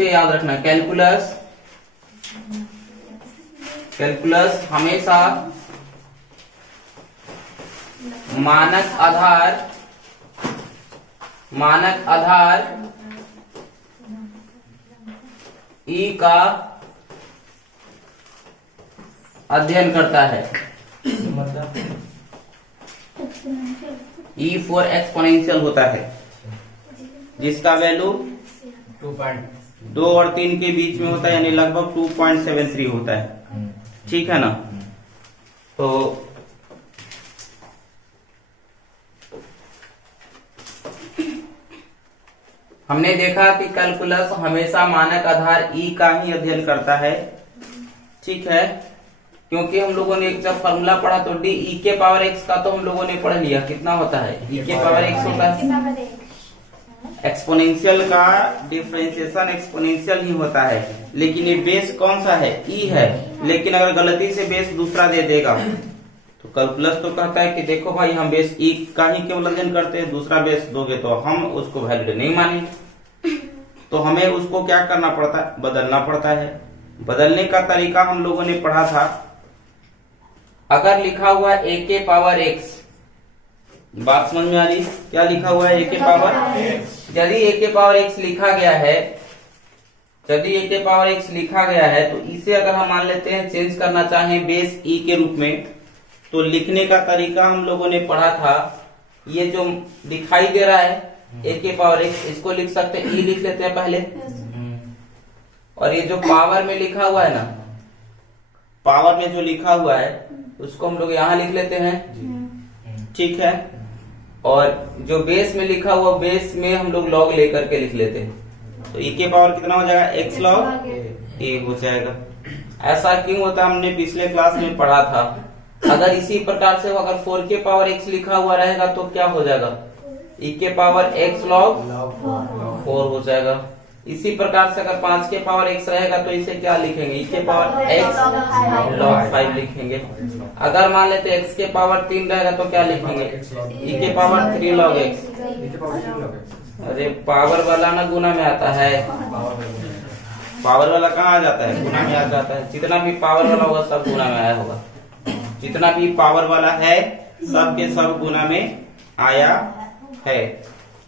से याद रखना, कैलकुलस हमेशा मानक आधार ई का अध्ययन करता है। ई फॉर एक्सपोनेंशियल होता है, जिसका वैल्यू 2 और 3 के बीच में होता है, यानी लगभग 2.73 होता है। ठीक है ना। तो हमने देखा कि कैलकुलस हमेशा मानक आधार ई का ही अध्ययन करता है। ठीक है, क्योंकि हम लोगों ने एक जब फॉर्मूला पढ़ा तो डी ई के पावर एक्स का तो हम लोगों ने पढ़ लिया, कितना होता है ई के पावर एक्स होता है। एक्सपोनेंशियल का डिफरेंशिएशन एक्सपोनेंशियल ही होता है, लेकिन ये बेस कौन सा है, ई है। लेकिन अगर गलती से बेस दूसरा दे देगा तो कैलकुलस तो कहता है कि देखो भाई हम बेस ई का ही केवल अध्ययन करते हैं, दूसरा बेस दोगे तो हम उसको वैलिड नहीं मानेंगे। तो हमें उसको क्या करना पड़ता है, बदलना पड़ता है। बदलने का तरीका हम लोगों ने पढ़ा था। अगर लिखा हुआ ए के पावर एक्स, बात समझ में आ रही, क्या लिखा हुआ है ए के पावर, यदि ए के पावर एक्स लिखा गया है, यदि ए के पावर एक्स लिखा गया है तो इसे अगर हम मान लेते हैं चेंज करना चाहें बेस ई के रूप में, तो लिखने का तरीका हम लोगों ने पढ़ा था। ये जो दिखाई दे रहा है ए के पावर एक्स, इसको लिख सकते हैं, ई लिख लेते हैं पहले, और ये जो पावर में लिखा हुआ है ना, पावर में जो लिखा हुआ है उसको हम लोग यहाँ लिख लेते हैं। ठीक है, और जो बेस में लिखा हुआ बेस में हम लोग लॉग लेकर के लिख लेते हैं। तो ई के पावर कितना हो जाएगा, एक्स लॉग ए हो जाएगा। ऐसा क्यों होता है, हमने पिछले क्लास में पढ़ा था। अगर इसी प्रकार से अगर 4 के पावर एक्स लिखा हुआ रहेगा तो क्या हो जाएगा, ई के पावर एक्स लॉग 4 हो जाएगा। इसी प्रकार से अगर 5 के पावर एक्स रहेगा तो इसे क्या लिखेंगे, ई के पावर एक्स लॉग 5 लिखेंगे। अगर मान लेते एक्स के पावर 3 रहेगा तो क्या लिखेंगे, ई के पावर 3 लॉग एक्स। अरे पावर वाला ना गुना में आता है, पावर वाला कहाँ आ जाता है, गुना में आ जाता है। जितना भी पावर वाला होगा सब गुना में आया होगा, जितना भी पावर वाला है सब के सब गुना में आया है।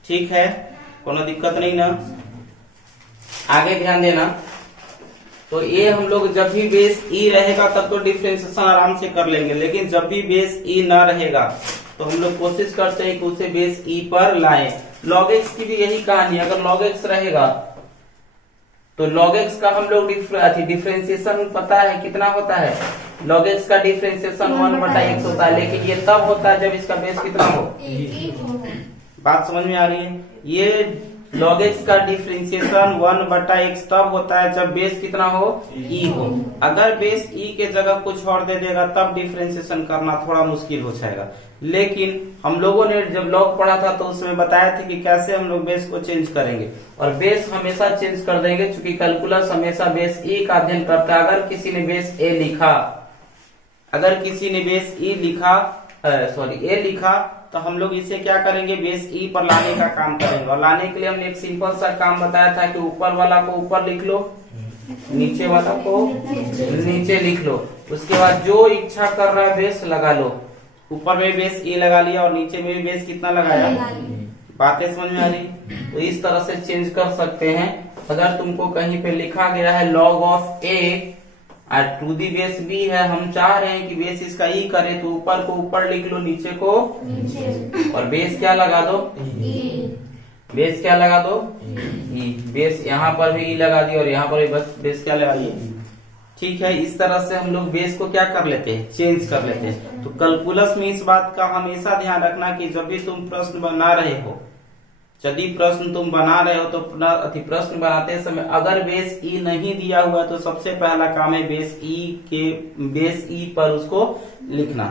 ठीक है, कोनो दिक्कत नहीं ना। आगे ध्यान देना। तो ये हम लोग जब भी बेस ई रहेगा तब तो डिफरेंशिएशन आराम से कर लेंगे, लेकिन जब भी बेस ई ना रहेगा तो हम लोग कोशिश करते हैं कि उसे बेस ई पर लाएं। लॉग एक्स की भी यही कहानी, अगर लॉग एक्स रहेगा तो लॉग एक्स का हम लोग डिफरेंशिएशन पता है कितना होता है, लॉग एक्स का डिफरेंशिएशन 1/x होता है, लेकिन ये तब होता है जब इसका बेस कितना हो, बात समझ में आ रही है। ये log x का डिफरेंशिएशन 1/x तब होता है जब बेस कितना हो, e हो। अगर बेस e के जगह कुछ और दे देगा तब डिफरेंशिएशन करना थोड़ा मुश्किल हो जाएगा। लेकिन हम लोगों ने जब log पढ़ा था तो उसमें बताया था कि कैसे हम लोग बेस को चेंज करेंगे, और बेस हमेशा चेंज कर देंगे क्योंकि कैलकुलस हमेशा बेस e का अध्ययन करता है। अगर किसी ने बेस a लिखा, अगर किसी ने बेस e लिखा a लिखा तो हम लोग इसे क्या करेंगे, बेस ई पर लाने का काम करेंगे। और लाने के लिए हमने एक सिंपल सा काम बताया था कि ऊपर वाला को ऊपर लिख लो, नीचे वाला को नीचे लिख लो। उसके बाद जो इच्छा कर रहा है बेस लगा लो। ऊपर में बेस ई लगा लिया और नीचे में भी बेस कितना लगाया, बातें समझ में आ रही। तो इस तरह से चेंज कर सकते हैं। अगर तुमको कहीं पे लिखा गया है लॉग ऑफ ए और टू दी बेस बी है, हम चाह रहे हैं कि बेस इसका ई करे, तो ऊपर को ऊपर लिख लो, नीचे को नीचे, और बेस क्या लगा दो, बेस क्या लगा दो, ई। बेस यहाँ पर भी ई लगा दी और यहाँ पर भी बस बेस क्या लगा दिए। ठीक है, इस तरह से हम लोग बेस को क्या कर लेते हैं, चेंज कर लेते हैं। तो कैलकुलस में इस बात का हमेशा ध्यान रखना कि जब भी तुम प्रश्न बना रहे हो, यदि प्रश्न तुम बना रहे हो तो प्रश्न बनाते समय अगर बेस ई नहीं दिया हुआ तो सबसे पहला काम है बेस ई पर उसको लिखना।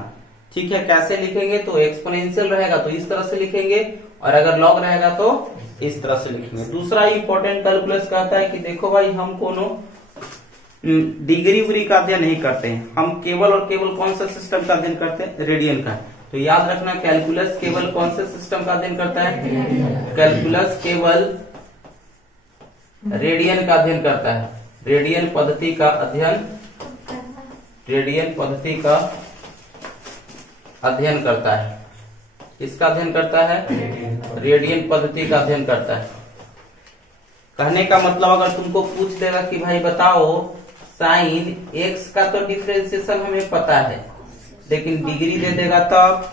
ठीक है, कैसे लिखेंगे, तो एक्सपोनेंशियल रहेगा तो इस तरह से लिखेंगे, और अगर लॉग रहेगा तो इस तरह से लिखेंगे। दूसरा इंपॉर्टेंट कैलकुलस कहता है कि देखो भाई हम कोनो डिग्री उग्री का अध्ययन नहीं करते हैं, हम केवल और केवल कौन सा सिस्टम का अध्ययन करते हैं, रेडियन का। तो याद रखना कैलकुलस केवल कौन से सिस्टम का अध्ययन करता है, कैलकुलस केवल रेडियन का अध्ययन करता है, रेडियन पद्धति का अध्ययन, रेडियन पद्धति का अध्ययन करता है। किसका अध्ययन करता है? रेडियन पद्धति का अध्ययन करता है। कहने का मतलब अगर तुमको पूछ देगा कि भाई बताओ साइन एक्स का तो डिफरेंशिएशन हमें पता है, लेकिन डिग्री दे देगा तब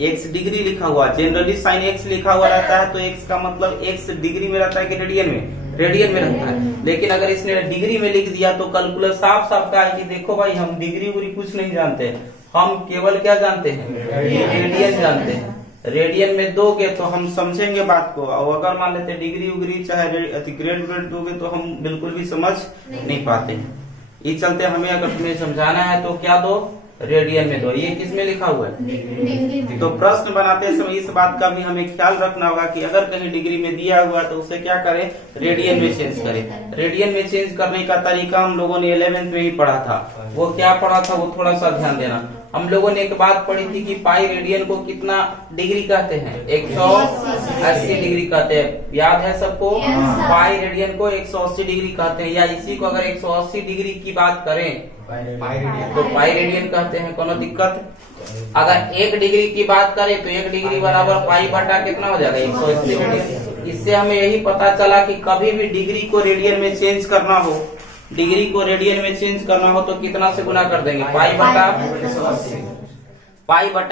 एक्स डिग्री लिखा हुआ, जनरली साइन एक्स लिखा हुआ रहता है तो एक्स का मतलब एक्स डिग्री में रहता है कि रेडियन में? रेडियन में रहता है। लेकिन अगर इसने डिग्री में लिख दिया तो कैलकुलस साफ साफ कहा है कि देखो भाई हम डिग्री उग्री कुछ नहीं जानते, हम केवल क्या जानते हैं? रेडियन जानते हैं। रेडियन में दोगे तो हम समझेंगे बात को, और अगर मान लेते डिग्री उग्री चाहे ग्रेड ग्रेड दोगे तो हम बिल्कुल भी समझ नहीं पाते। इस चलते हमें अगर तुम्हें समझाना है तो क्या दो? रेडियन में दो। ये किस में लिखा हुआ है? तो प्रश्न बनाते समय इस बात का भी हमें ख्याल रखना होगा कि अगर कहीं डिग्री में दिया हुआ तो उसे क्या करें? रेडियन में चेंज करें। रेडियन में चेंज करने का तरीका हम लोगों ने 11th में ही पढ़ा था। वो क्या पढ़ा था वो थोड़ा सा ध्यान देना। हम लोगों ने एक बात पढ़ी थी कि पाई रेडियन को कितना डिग्री कहते हैं? 180 डिग्री कहते हैं। याद है सबको? पाई रेडियन को 180 डिग्री कहते हैं, या इसी को अगर 180 डिग्री की बात करें तो पाई रेडियन कहते हैं। कोनो दिक्कत? अगर 1 डिग्री की बात करें तो 1 डिग्री बराबर पाई बटा कितना हो जाएगा? 180 डिग्री। इससे हमें यही पता चला कि कभी भी डिग्री को रेडियन में चेंज करना हो, डिग्री को रेडियन में चेंज करना हो तो कितना से गुना कर देंगे? पाई बटा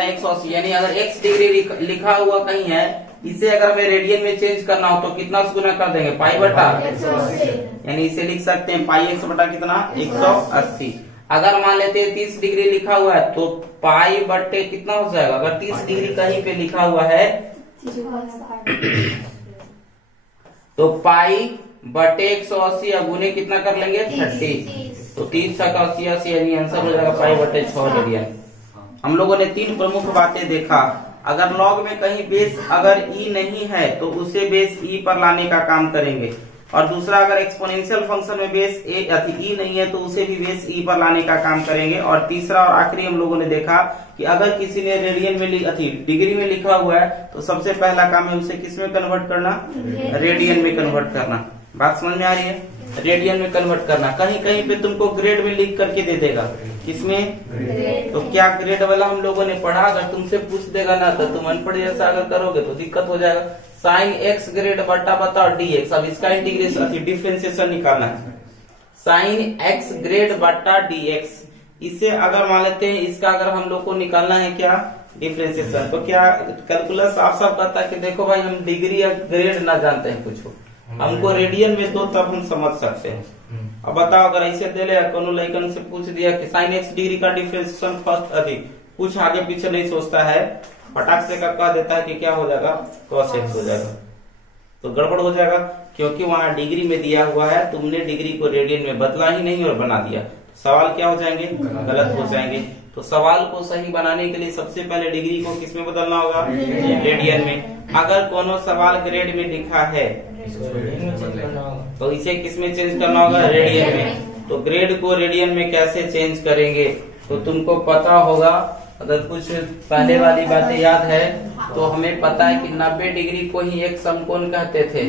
180। यानी अगर x डिग्री लिखा हुआ कहीं है, इसे अगर हमें रेडियन में चेंज करना हो तो कितना से गुना कर देंगे? पाई बटा 180। यानी इसे लिख सकते हैं पाई x बटा कितना? 180। अगर मान लेते हैं 30 डिग्री लिखा हुआ है तो पाई बटे कितना हो जाएगा? अगर 30 डिग्री कहीं पे लिखा हुआ है तो पाई बटे 180 या गुने कितना कर लेंगे? 30। तो 30 का 80 यानी आंसर हो जाएगा पाई बटे 6 रेडियन। हम लोगों ने 3 प्रमुख बातें देखा। अगर लॉग में कहीं बेस अगर ई नहीं है तो उसे बेस ई पर लाने का काम करेंगे, और दूसरा अगर एक्सपोनेंशियल फंक्शन में बेस ई नहीं है तो उसे भी बेस ई पर लाने का काम करेंगे। और तीसरा और आखिरी हम लोगों ने देखा कि अगर किसी ने रेडियन में डिग्री में लिखा हुआ है तो सबसे पहला काम है उसे किस में कन्वर्ट करना? रेडियन में कन्वर्ट करना। बात समझ में आ रही है? रेडियन में कन्वर्ट करना। कहीं कहीं पे तुमको ग्रेड में लिख करके दे देगा। किसमें? तो क्या ग्रेड वाला हम लोगों ने पढ़ा? अगर तुमसे पूछ देगा ना तो तुम अनपढ़ जैसा अगर करोगे तो दिक्कत हो जाएगा। साइन एक्स ग्रेड बटा बताओ डी एक्स। अब इसका इंटीग्रेशन डिफरेंशिएशन निकालना है। साइन एक्स ग्रेड बटा डी एक्स, इसे अगर मान लेते हैं इसका अगर हम लोग को निकालना है क्या? डिफरेंशिएशन। तो क्या कैलकुलस साफ साफ कहता है कि देखो भाई हम डिग्री या ग्रेड ना जानते हैं कुछ, हमको रेडियन में दो तब हम समझ सकते हैं। अब बताओ अगर ऐसे दे ले कोनो लड़कन से पूछ दिया कि साइन एक्स डिग्री का डिफरेंशिएशन फर्स्ट अधिक, कुछ आगे पीछे नहीं सोचता है, फटाक से कह देता है कि क्या हो जाएगा? cos x हो जाएगा। तो गड़बड़ हो जाएगा, क्योंकि वहां डिग्री में दिया हुआ है, तुमने डिग्री को रेडियन में बदला ही नहीं और बना दिया। सवाल क्या हो जाएंगे? गलत हो जाएंगे। तो सवाल को सही बनाने के लिए सबसे पहले डिग्री को किसमें बदलना होगा? रेडियन में। अगर कोनो सवाल ग्रेड में लिखा है तो इसे किसमें चेंज करना होगा? रेडियन में। तो ग्रेड को रेडियन में कैसे चेंज करेंगे तो तुमको पता होगा। अगर कुछ पहले वाली बातें याद है तो हमें पता है कि 90 डिग्री को ही एक समकोण कहते थे।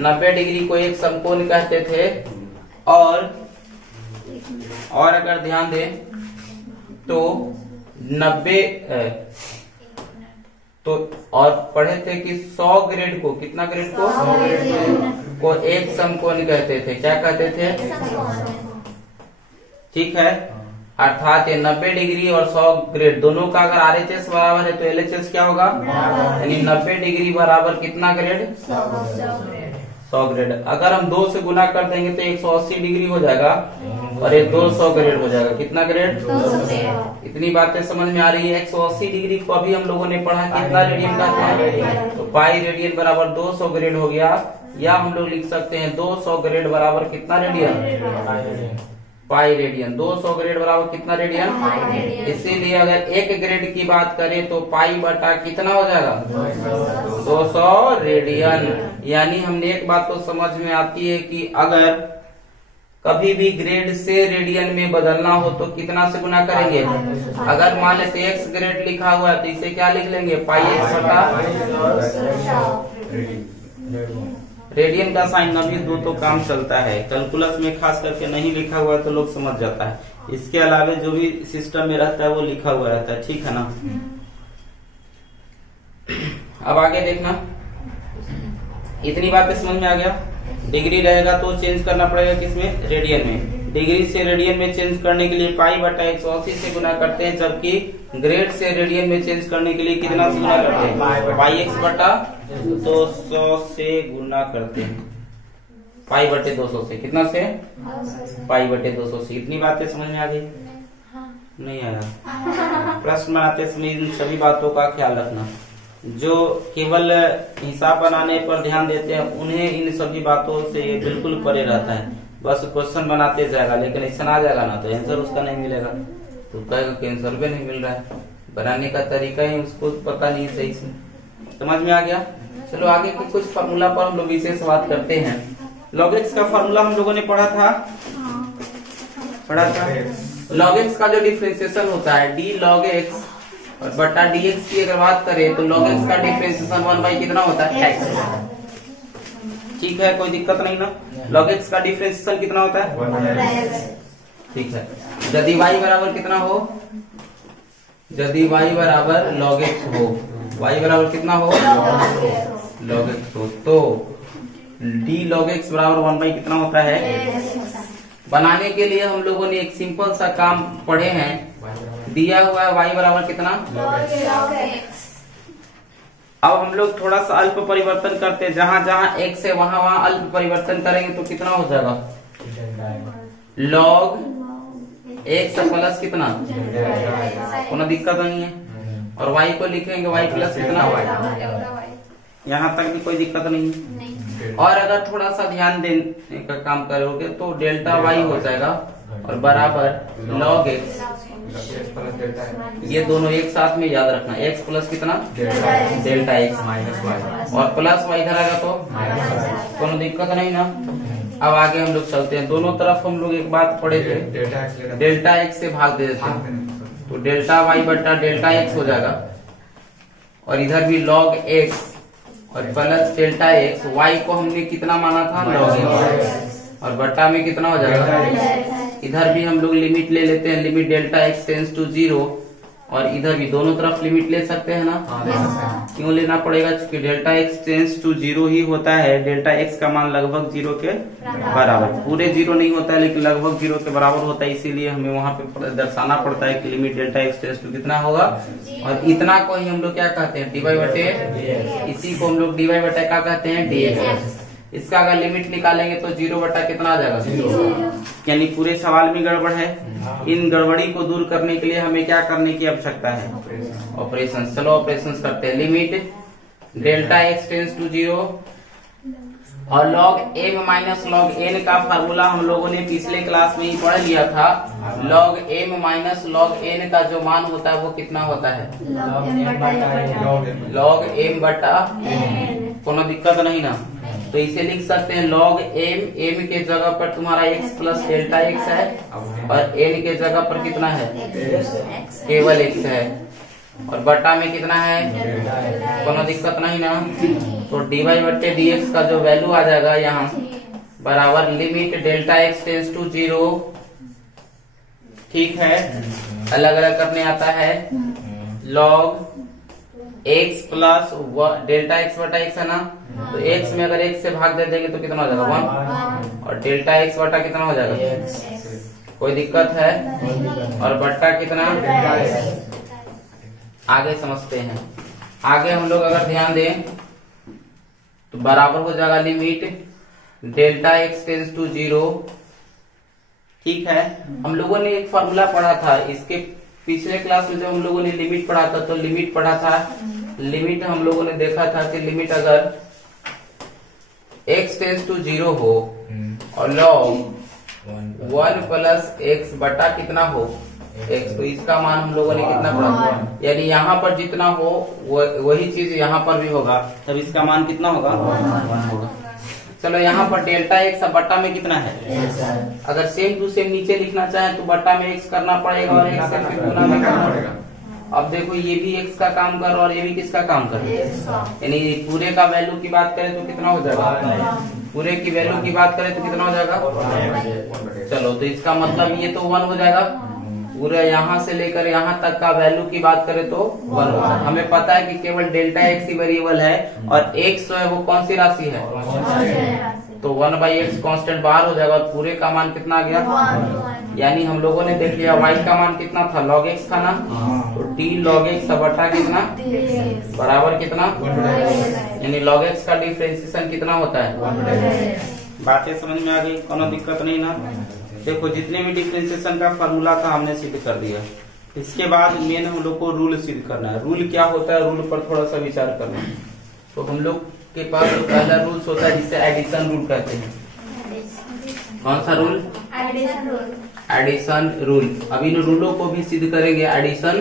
90 डिग्री को एक समकोण कहते थे। और अगर ध्यान दें तो 90 तो और पढ़े थे कि 100 ग्रेड को, कितना ग्रेड को एक समकोण कहते थे। क्या कहते थे? ठीक है। अर्थात ये 90 डिग्री और 100 ग्रेड दोनों का अगर RHS बराबर है तो LHS क्या होगा? यानी 90 डिग्री बराबर कितना ग्रेड? 100 ग्रेड। अगर हम 2 से गुना कर देंगे तो 180 डिग्री हो जाएगा और ये 200 ग्रेड हो जाएगा। कितना ग्रेड? 200। इतनी बातें समझ में आ रही है। 180 डिग्री को अभी हम लोगों ने पढ़ा कितना रेडियन कहते हैं? तो पाई रेडियन बराबर 200 ग्रेड हो गया, या हम लोग लिख सकते हैं 200 ग्रेड बराबर कितना रेडियन? Pi radian. 200 ग्रेड बराबर कितना रेडियन? इसीलिए अगर 1 ग्रेड की बात करें तो पाई बटा कितना हो जाएगा? 200 रेडियन। यानी हमने एक बात तो समझ में आती है कि अगर कभी भी ग्रेड से रेडियन में बदलना हो तो कितना से गुना करेंगे? अगर मान लेते एक्स ग्रेड लिखा हुआ है तो इसे क्या लिख लेंगे? पाई एक्स बटा रेडियन का साइन अभी दो तो काम चलता है, कैलकुलस में खास करके नहीं लिखा हुआ है तो लोग समझ जाता है, इसके अलावा जो भी सिस्टम में रहता है वो लिखा हुआ रहता है, ठीक है ना। अब आगे देखना, इतनी बातें समझ में आ गया। डिग्री रहेगा तो चेंज करना पड़ेगा किसमें, रेडियन में। डिग्री से रेडियन में चेंज करने के लिए पाई बटा 180 से गुना करते हैं, जबकि ग्रेड से रेडियन में चेंज करने के लिए कितना से गुना करते हैं, पाई एक्स बटा 200 से गुना करते हैं, पाई बटे 200 से, कितना से, पाई बटे 200 से। इतनी बातें समझ में आ गई, नहीं आया। प्रश्न बनाते समय इन सभी बातों का ख्याल रखना, जो केवल हिसाब बनाने पर ध्यान देते हैं उन्हें इन सभी बातों से बिल्कुल परे रहता है, बस क्वेश्चन बनाते जाएगा, लेकिन ऐसा आ जाएगा ना तो आंसर उसका नहीं मिलेगा, तो कहेगा कि आंसर भी नहीं मिल रहा है, बनाने का तरीका ही उसको पता नहीं सही से। समझ में आ गया। चलो आगे के कुछ फार्मूला पर हम लोग विशेष बात करते हैं। लॉग एक्स का फार्मूला हम लोगों ने पढ़ा था। लॉग एक्स का जो डिफरेंशिएशन होता है डी लॉग एक्स और बटा डी एक्स की अगर बात करें तो लॉग एक्स का डिफरेंशिएशन 1 कितना होता है, एक्स। ठीक है, कोई दिक्कत नहीं ना। लॉग एक्स का डिफरेंशिएशन कितना होता है, ठीक है। यदि y बराबर कितना हो, यदि y बराबर log x हो, y बराबर कितना हो, log x हो, तो d log x बराबर 1 कितना होता है। बनाने के लिए हम लोगों ने एक सिंपल सा काम पढ़े हैं, दिया हुआ है y बराबर कितना, अब हम लोग थोड़ा सा अल्प परिवर्तन करते हैं, जहां जहां x है वहां वहां अल्प परिवर्तन करेंगे तो कितना हो जाएगा, log x प्लस कितना, कोई दिक्कत नहीं है। और y को लिखेंगे y प्लस कितना, यहाँ तक भी कोई दिक्कत नहीं। और अगर थोड़ा सा ध्यान देने का काम करोगे तो डेल्टा y हो जाएगा और बराबर log x, ये दोनों एक साथ में याद रखना, x प्लस कितना, डेल्टा x माइनस y, और प्लस y इधर आएगा तो कोई दिक्कत नहीं ना। अब आगे हम लोग चलते हैं, दोनों तरफ हम लोग एक बात पढ़े थे, डेल्टा एक्स से भाग दे देते हैं तो डेल्टा वाई बटा डेल्टा एक्स हो जाएगा, और इधर भी लॉग एक्स और प्लस डेल्टा एक्स, वाई को हमने कितना माना था, लॉग एक्स, और बटा में कितना हो जाएगा, इधर भी हम लोग लिमिट ले लेते हैं, limit delta x tends to 0, और इधर भी दोनों तरफ लिमिट ले सकते हैं ना। क्यों लेना पड़ेगा, क्योंकि डेल्टा एक्स टेंस टू 0 ही होता है, डेल्टा एक्स का मान लगभग 0 के बराबर, पूरे 0 नहीं होता है लेकिन लगभग 0 के बराबर होता है, इसीलिए हमें वहां पे दर्शाना पड़ता है कि limit delta x tends to कितना होगा, और इतना को ही हम लोग क्या कहते हैं, डीवाई बटे, इसी को हम लोग डीवाई बटे क्या कहते हैं, डीएक्स। इसका अगर लिमिट निकालेंगे तो 0 बटा कितना आ जाएगा, यानी पूरे सवाल में गड़बड़ है। इन गड़बड़ी को दूर करने के लिए हमें क्या करने की आवश्यकता है, ऑपरेशन। चलो ऑपरेशन करते हैं, limit delta x tends to 0 और log m minus log n का फार्मूला हम लोगों ने पिछले क्लास में ही पढ़ लिया था। log m minus log n का जो मान होता है वो कितना होता है, log m बटा, कोनो दिक्कत नहीं ना। तो इसे लिख सकते हैं log m के जगह पर तुम्हारा x प्लस डेल्टा x है, और n के जगह पर कितना है, केवल x है, और बटा में कितना है, कोनो दिक्कत नहीं ना। तो dy बटे dx का जो वैल्यू आ जाएगा यहाँ बराबर limit delta x tends to 0, ठीक है, अलग अलग करने आता है, log x plus delta x बटा x है ना, तो x में अगर x से भाग दे देंगे तो कितना हो जाएगा 1, और डेल्टा x बटा कितना हो जाएगा, कोई दिक्कत है, और बटा कितना, आगे समझते हैं। आगे हम लोग अगर ध्यान दें तो बराबर हो जाएगा limit delta x tends to 0, ठीक है। हम लोगों ने एक फॉर्मूला पढ़ा था, इसके पिछले क्लास में जब हम लोगों ने लिमिट पढ़ा था तो लिमिट पढ़ा था, लिमिट हम लोगों ने देखा था कि लिमिट अगर x टेंस टू 0 हो और log 1 प्लस x बटा कितना हो, x, तो इसका मान हम लोगों ने कितना पढ़ा, यानी यहाँ पर जितना हो वही चीज यहाँ पर भी होगा, तब इसका मान कितना होगा, 1 होगा। चलो यहाँ पर डेल्टा एक्स बट्टा में कितना है, अगर सेम टू सेम नीचे लिखना चाहे तो बट्टा में x करना पड़ेगा और x से फिर गुना में करना पड़ेगा, अब देखो ये भी x का काम कर रहा है और ये भी किसका काम कर रहा है, यानी पूरे का वैल्यू की बात करें तो कितना हो जाएगा, पूरे की वैल्यू की बात करें तो कितना हो जाएगा। चलो तो इसका मतलब ये तो 1 हो जाएगा, पूरे यहाँ से लेकर यहाँ तक का वैल्यू की बात करें तो 1 होगा। हमें पता है कि केवल डेल्टा x ही वेरिएबल है और x जो है वो कौन सी राशि है, तो 1/x कांस्टेंट बाहर हो जाएगा और पूरे का मान कितना आ गया, यानी हम लोगों ने देख लिया y का मान कितना था, log x था ना, तो t log x बटा कितना बराबर कितना, यानी log x का डिफरेंशिएशन कितना होता है। बातें समझ में आ गई, कोनो दिक्कत नहीं ना। देखो जितने भी डिफरेंशिएशन का फार्मूला था हमने सिद्ध कर दिया। इसके बाद मेन हम लोग को रूल सिद्ध करना है। रूल क्या होता है, रूल पर थोड़ा सा विचार करना है। तो हम लोग के पास जो पहला रूल होता है जिसे एडिशन रूल कहते हैं। कौन सा रूल, एडिशन रूल। अब इन रूलों को भी सिद्ध करेंगे, एडिशन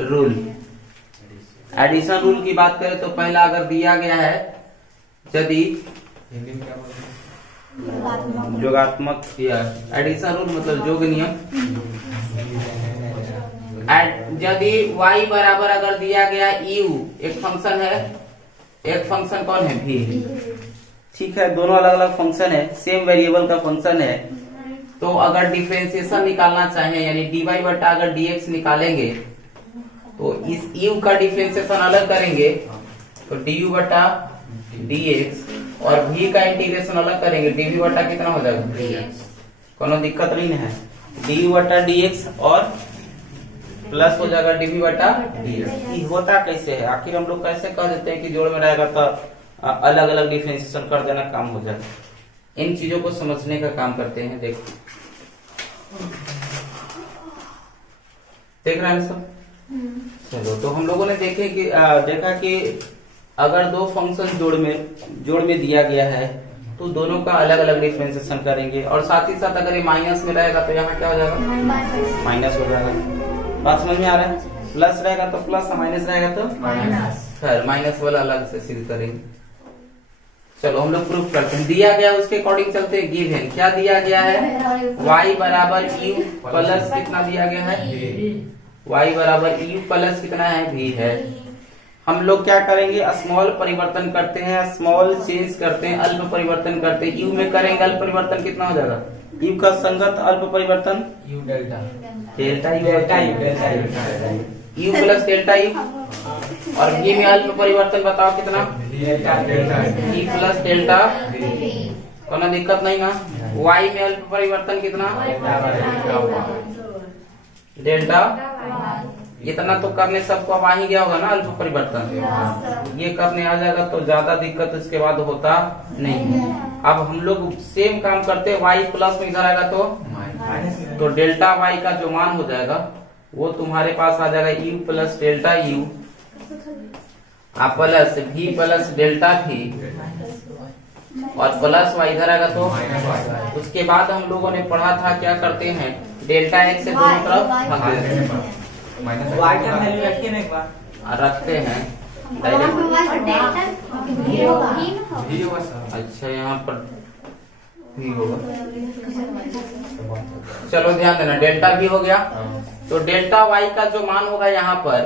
रूल। एडिशन रूल की बात करें तो पहला अगर दिया गया है, यदि जोगात्मक एडिशन रूल मतलब जोग नियम, यदि y बराबर अगर दिया गया u, एक फंक्शन है, एक फंक्शन कौन है v, ठीक है, दोनों अलग अलग फंक्शन है, सेम वेरिएबल का फंक्शन है, तो अगर डिफरेंशिएशन निकालना चाहें यानी dy बटा अगर dx निकालेंगे तो इस u का डिफरेंशिएशन अलग करेंगे तो du बटा dx और v का इंटीग्रेशन अलग करेंगे dv बटा कितना हो जाएगा, कोनो दिक्कत नहीं है, du बटा dx और प्लस हो जाएगा dv बटा dx। होता कैसे है, आखिर हम लोग कैसे कह देते हैं कि जोड़ में रहेगा तो अलग अलग डिफरेंशिएशन कर देना काम हो जाए। इन चीजों को समझने का काम करते हैं। देखो देख रहे हैं सब। चलो तो हम लोगों ने देखा कि अगर दो फंक्शन जोड़ में दिया गया है तो दोनों का अलग अलग डिफरेंशिएशन करेंगे और साथ ही साथ अगर ये माइनस में रहेगा तो यहाँ क्या हो जाएगा, माइनस हो जाएगा। बात समझ में आ रहा है, प्लस रहेगा तो प्लस, माइनस रहेगा तो माइनस, खैर माइनस वाला अलग से सिद्ध करेंगे। चलो हम लोग प्रूफ करते हैं। दिया गया उसके अकॉर्डिंग चलते हैं। गिवन क्या दिया गया है, y बराबर u प्लस कितना दिया गया है, y बराबर u प्लस कितना है, v है। हम लोग क्या करेंगे, स्मॉल परिवर्तन करते हैं, स्मॉल चेंज करते हैं, अल्प परिवर्तन करते हैं। u में करेंगे अल्प परिवर्तन कितना हो जाएगा, u का संगत अल्प परिवर्तन u delta u plus delta u, और v में अल्प परिवर्तन बताओ कितना, e प्लस डेल्टा, कोई दिक्कत नहीं ना। y में अल्प परिवर्तन कितना, डेल्टा, इतना तो करने सबको अब आ ही गया होगा ना अल्प परिवर्तन, ये करने आ जाएगा तो ज्यादा दिक्कत इसके बाद होता नहीं। अब हम लोग सेम काम करते हैं, y प्लस में इधर आएगा तो डेल्टा y का जो मान हो जाएगा वो तुम्हारे पास आ जाएगा u plus delta u plus v plus delta v और प्लस y इधर आएगा तो उसके बाद हम लोगों ने पढ़ा था क्या करते हैं, डेल्टा x से दोनों तरफ भाग देते हैं, रखते हैं अच्छा यहाँ पर भी होगा। चलो ध्यान देना, डेल्टा भी हो गया तो डेल्टा y का जो मान होगा यहाँ पर,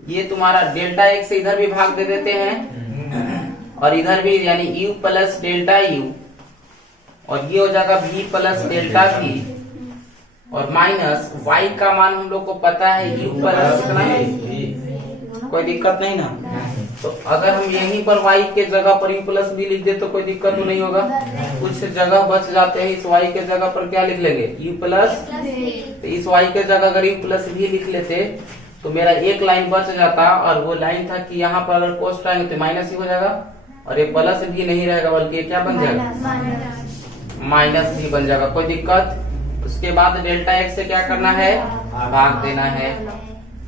ये तुम्हारा डेल्टा x से इधर भी भाग दे देते हैं और इधर भी, यानी u प्लस डेल्टा u और ये हो जाएगा v प्लस डेल्टा v और माइनस y का मान हम लोग को पता है u प्लस कितना है, कोई दिक्कत नहीं ना। तो अगर हम यहीं पर y के जगह पर u प्लस v लिख दे तो कोई दिक्कत तो नहीं होगा, कुछ जगह बच जाते हैं, इस y के जगह पर क्या लिख लेंगे, u प्लस, तो इस y के जगह अगर u प्लस v लिख लेते तो मेरा एक लाइन बच जाता और वो लाइन था कि यहाँ पर अगर कोस्ट आएंगे तो माइनस ही हो जाएगा और ये प्लस भी नहीं रहेगा बल्कि ये क्या बन जाएगा, माइनस भी बन जाएगा, कोई दिक्कत। उसके बाद डेल्टा x से क्या करना है, भाग देना है,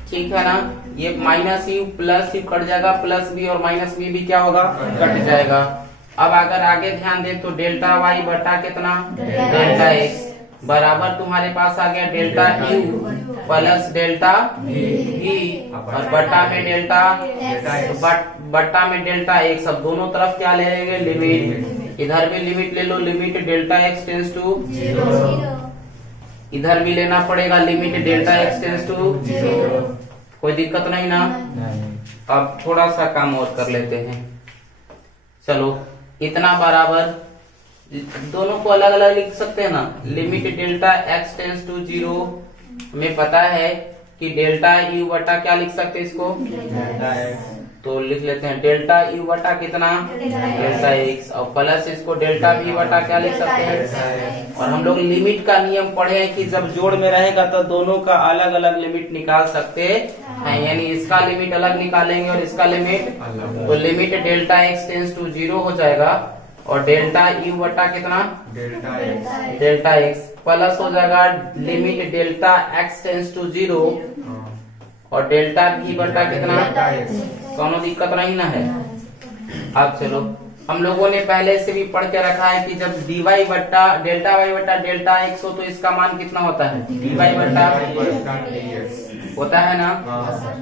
ठीक है ना। ये minus you plus you cut जाएगा, प्लस बी और माइनस बी भी क्या होगा, कट जाएगा। अब अगर आगे ध्यान दें तो डेल्टा वाई बटा कितना, डेल्टा एक्स बराबर तुम्हारे पास आ गया delta U plus delta we और बटा में डेल्टा, बटा में डेल्टा एक्स। अब दोनों तरफ क्या ले लेंगे, लिमिट, इधर भी लिमिट ले लो, limit delta x tends to, इधर भी लेना पड़ेगा limit delta x tends to 0। कोई दिक्कत नहीं ना। अब थोड़ा सा काम और कर लेते हैं। चलो इतना बराबर दोनों को अलग अलग लिख सकते हैं ना। Limit delta x tends to 0 हमें पता है कि डेल्टा यू बटा क्या लिख सकते हैं इसको, तो लिख लेते हैं डेल्टा यू बटा कितना, डेल्टा एक्स, और प्लस इसको डेल्टा वी बटा क्या लिख सकते हैं। और हम लोग लिमिट का नियम पढ़े हैं कि जब जोड़ में रहेगा तो दोनों का अलग अलग लिमिट निकाल सकते हैं, यानी इसका लिमिट अलग निकालेंगे और इसका लिमिट, तो limit delta x tends to 0 हो जाएगा और डेल्टा यू बटा कितना, डेल्टा एक्स, प्लस हो जाएगा limit delta x tends to 0 और डेल्टा वी बटा कितना, दोनों दिक्कत नहीं ना है। अब चलो हम लोगों ने पहले से भी पढ़ के रखा है कि जब dy बट्टा डेल्टा y बट्टा डेल्टा x हो तो इसका मान कितना होता है, dy बट्टा होता है ना,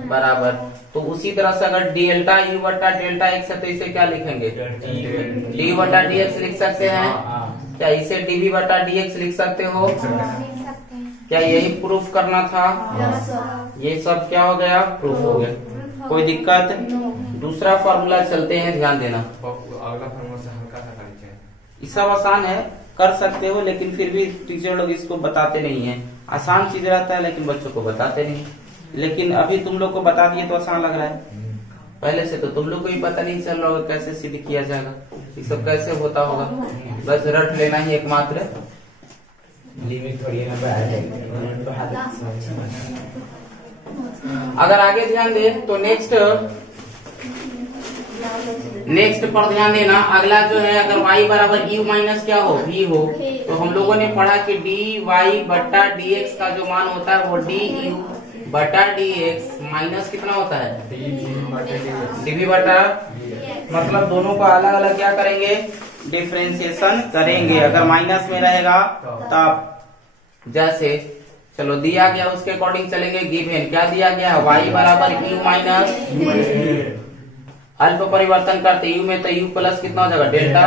बराबर। तो उसी तरह से अगर डेल्टा u बट्टा डेल्टा x है तो इसे क्या लिखेंगे, d बट्टा dx लिख सकते हैं। क्या इसे dv बट्टा dx लिख सकते हो, क्या यही प्रूफ करना था, ये सब क्या हो गया, प्रूफ हो गया। कोई दिक्कत। दूसरा फॉर्मूला चलते हैं, ध्यान देना। अगला फॉर्मूला से हल्का सा करके ये सब आसान है, कर सकते हो, लेकिन फिर भी टीचर लोग इसको बताते नहीं है। आसान चीज रहता है लेकिन बच्चों को बताते नहीं। लेकिन अभी तुम लोग को बता दिए तो आसान लग रहा है, पहले से तो तुम लोग को भी पता नहीं चल रहा होगा कैसे सिद्ध किया जाएगा, ये सब कैसे होता होगा, बस रट लेना ही एकमात्र लिमिट थोड़ी ना बढ़ा। अगर आगे ध्यान दे तो नेक्स्ट पर ध्यान देना। अगला जो है अगर y बराबर u माइनस क्या हो, v हो, तो हम लोगों ने पढ़ा कि dy बट्टा dx का जो मान होता है वो du बटा dx माइनस कितना होता है, dv बटा, मतलब दोनों को अलग अलग क्या करेंगे, डिफरेंशिएशन करेंगे। अगर माइनस में रहेगा तब, जैसे चलो दिया गया उसके अकॉर्डिंग चलेंगे। गिवन क्या दिया गया, y बराबर u माइनस, अल्प परिवर्तन करते u में तो u प्लस कितना हो जाएगा, डेल्टा,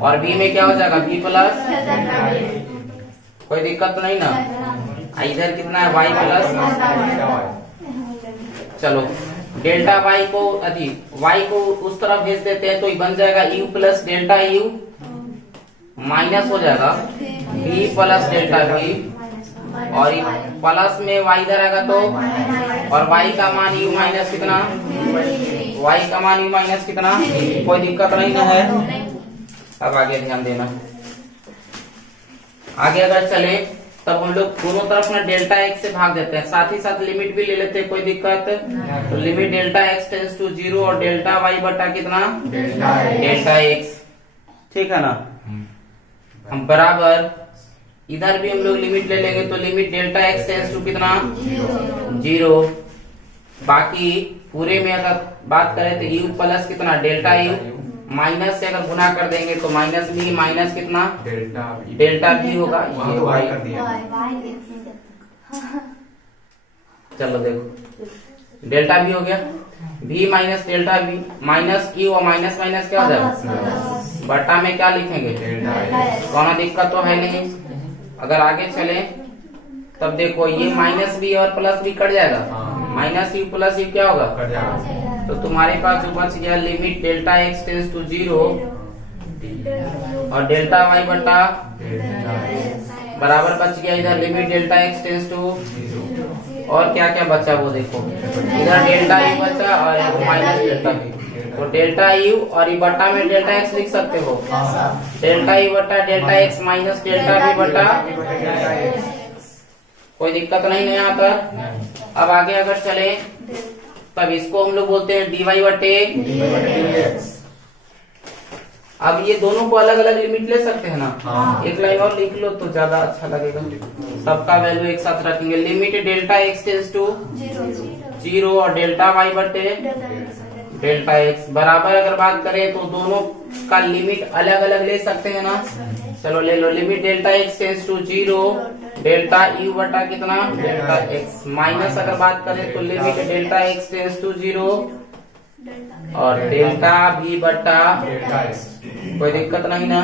और v में क्या हो जाएगा, v प्लस, कोई दिक्कत नहीं ना। इधर कितना है, y प्लस, चलो डेल्टा y को y को उस तरफ भेज देते हैं तो ये बन जाएगा u plus delta u minus हो जाएगा v प्लस डेल्टा v, और प्लस में y इधर आएगा तो, और y का मान u माइनस कितना, y का मान u माइनस कितना, कोई दिक्कत नहीं है। अब आगे ध्यान देना। आगे अगर चले तब हम लोग दोनों तरफ में डेल्टा एक्स से भाग देते हैं, साथ ही साथ लिमिट भी ले लेते हैं, कोई दिक्कत। तो limit delta x tends to 0 और डेल्टा वाई बटा कितना, डेल्टा एक्स, ठीक है ना। हम बराबर इधर भी हम लोग लिमिट ले लेंगे तो limit delta x tends to कितना, 0। बाकी पूरे में अगर बात करें तो यू प्लस कितना, डेल्टा यू, माइनस से अगर गुना कर देंगे तो माइनस बी माइनस कितना, डेल्टा बी होगा, ये वाई कर दिया। चलो देखो डेल्टा बी हो गया, b minus delta b minus q, और माइनस माइनस क्या हो जाएगा, बटा में क्या लिखेंगे, कोई दिक्कत तो है नहीं। अगर आगे चले तब देखो ये माइनस बी और प्लस बी कट जाएगा, माइनस यू प्लस यू क्या होगा, कट जाएगा। तो तुम्हारे पास जो बच गया limit delta x tends to 0 और डेल्टा वाई बटा बराबर बच गया इधर limit delta x tends to, और क्या क्या बचा वो देखो, इधर डेल्टा यू बचा और माइनस डेल्टा बी, तो डेल्टा यू और ये बटा में डेल्टा एक्स लिख सकते हो, डेल्टा यू बटा delta x minus delta b बटा, कोई दिक्कत नहीं है यहाँ पर। अब आगे अगर चले तब इसको हम लोग बोलते हैं dy बटे। अब ये दोनों को अलग अलग लिमिट ले सकते हैं ना, एक लाइन और लिख लो तो ज्यादा अच्छा लगेगा, सबका वैल्यू एक साथ रखेंगे। Limit delta x tends to 0 और डेल्टा वाई बटे डेल्टा एक्स बराबर, अगर बात करें तो दोनों का लिमिट अलग अलग ले सकते हैं ना। चलो ले लो, limit delta x tends to 0 delta u बटा कितना, डेल्टा एक्स, माइनस अगर बात करें तो limit delta x tends to 0 और डेल्टा भी बटा, कोई दिक्कत नहीं ना।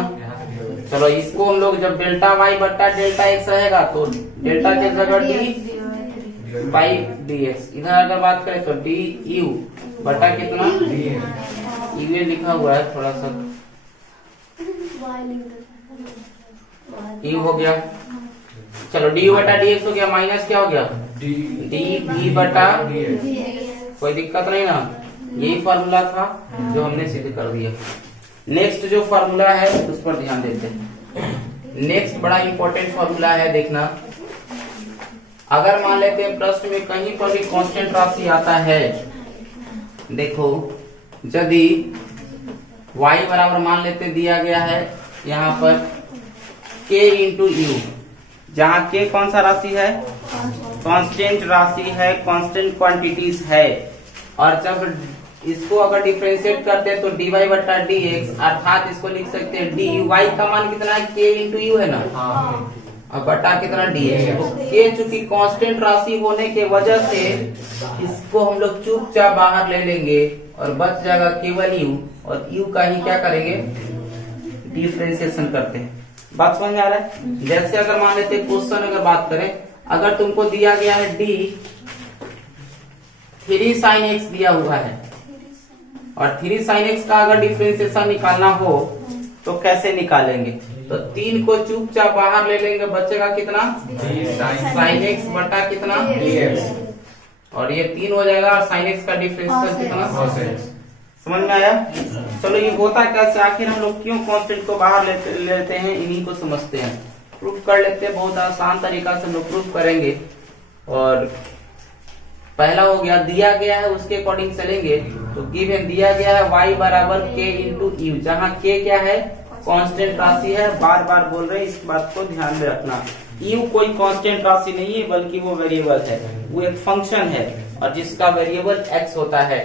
चलो इसको हम लोग जब डेल्टा वाई बट्टा डेल्टा एक्स रहेगा तो डेल्टा के जगह डी बाई डी एक्स, इधर अगर बात करें तो डी यू बटा कितना यू लिखा हुआ है थोड़ा सा यू हो गया। चलो डी यू बटा डी एक्स हो गया, माइनस क्या हो गया डी बी बटा, कोई दिक्कत नहीं ना, यही फॉर्मूला था जो हमने सिद्ध कर दिया। नेक्स्ट जो फॉर्मूला है उस पर ध्यान देते हैं। नेक्स्ट बड़ा इंपॉर्टेंट फॉर्मूला है, देखना अगर मान लेते हैं प्रश्न में कहीं पर भी कांस्टेंट राशि आता है, देखो यदि y बराबर मान लेते दिया गया है यहाँ पर k इंटू यू, जहाँ k कौन सा राशि है कांस्टेंट राशि है, कांस्टेंट क्वांटिटीज है, और जब इसको अगर डिफरेंशिएट करते हैं तो dy बटा डी एक्स, अर्थात इसको लिख सकते हैं डी y का मान कितना है k इंटू यू है ना, और बटा कितना डी एक्स। तो k चूंकि कांस्टेंट राशि होने के वजह से इसको हम लोग चुपचाप बाहर ले लेंगे और बच जाएगा केवल u, और u का ही क्या करेंगे डिफरेंशिएशन करते हैं। बात समझ में आ रहा है? जैसे अगर मान लेते क्वेश्चन अगर बात करें, अगर तुमको दिया गया है d 3 sin x दिया हुआ है, और 3 sin x का अगर डिफरेंशिएशन निकालना हो तो कैसे निकालेंगे, तो 3 को चुपचाप बाहर ले लेंगे, बचेगा कितना sin x बटा कितना dx, और ये 3 हो जाएगा, और sin x का डिफरेंशिएशन कितना, समझ में आया? चलो ये होता कैसे, आखिर हम लोग क्यों कांस्टेंट को बाहर लेते हैं, इन्हीं को समझते हैं, प्रूफ कर लेते हैं। बहुत आसान तरीका से हम लोग प्रूफ करेंगे। और पहला हो गया, दिया गया है उसके अकॉर्डिंग चलेंगे, तो गिवन दिया गया है y बराबर k इंटू यू, जहाँ k क्या है कांस्टेंट राशि है, बार बार बोल रहे हैं, इस बात को ध्यान में रखना। यू कोई कांस्टेंट राशि नहीं है, बल्कि वो वेरिएबल है, वो एक फंक्शन है, और जिसका वेरिएबल x होता है।